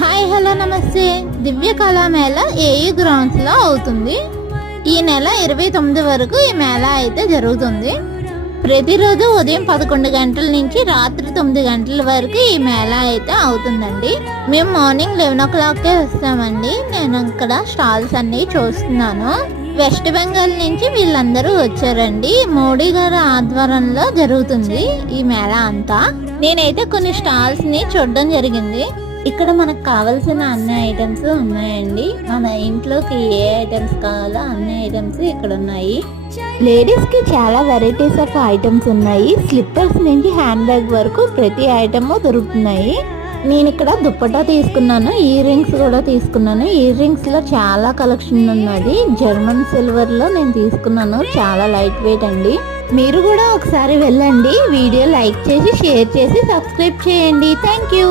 Hi hello నమస్తే. దివ్య కళామేళ AU గ్రౌండ్స్లో అవుతుంది. ఈ నెల 29 వరకు ఈ మేళ అయితే జరుగుతుంది. ప్రతిరోజు ఉదయం 11 గంటల నుంచి రాత్రి 9 గంటల వరకు ఈ మేళ అయితే అవుతుందండి. మేము మార్నింగ్ 11 o'clockకే వస్తామండి. నేను ఇక్కడ స్టాల్స్ అన్నీ చూస్తున్నాను. వెస్ట్ బెంగాల్ నుంచి వీళ్ళందరూ వచ్చారండి. మోడీ గారి ఆధ్వర్యంలో జరుగుతుంది ఈ మేళ అంతా. నేనైతే కొన్ని స్టాల్స్ ని చూడడం జరిగింది. ఇక్కడ మనకు కావాల్సిన అన్ని ఐటమ్స్ ఉన్నాయండి. మన ఇంట్లోకి ఏ ఐటమ్స్ కావాలో అన్ని ఐటమ్స్ ఇక్కడ ఉన్నాయి. లేడీస్ కి చాలా వెరైటీస్ ఆఫ్ ఐటమ్స్ ఉన్నాయి. స్లిప్పర్స్ నుంచి హ్యాండ్ బ్యాగ్ వరకు ప్రతి ఐటమ్ దొరుకుతున్నాయి. నేను ఇక్కడ దుప్పటా తీసుకున్నాను, ఇయర్ రింగ్స్ కూడా తీసుకున్నాను. ఇయర్ రింగ్స్ లో చాలా కలెక్షన్ ఉన్నది. జర్మన్ సిల్వర్ లో నేను తీసుకున్నాను. చాలా లైట్ వెయిట్ అండి. మీరు కూడా ఒకసారి వెళ్ళండి. వీడియో లైక్ చేసి షేర్ చేసి సబ్స్క్రైబ్ చేయండి. Thank you.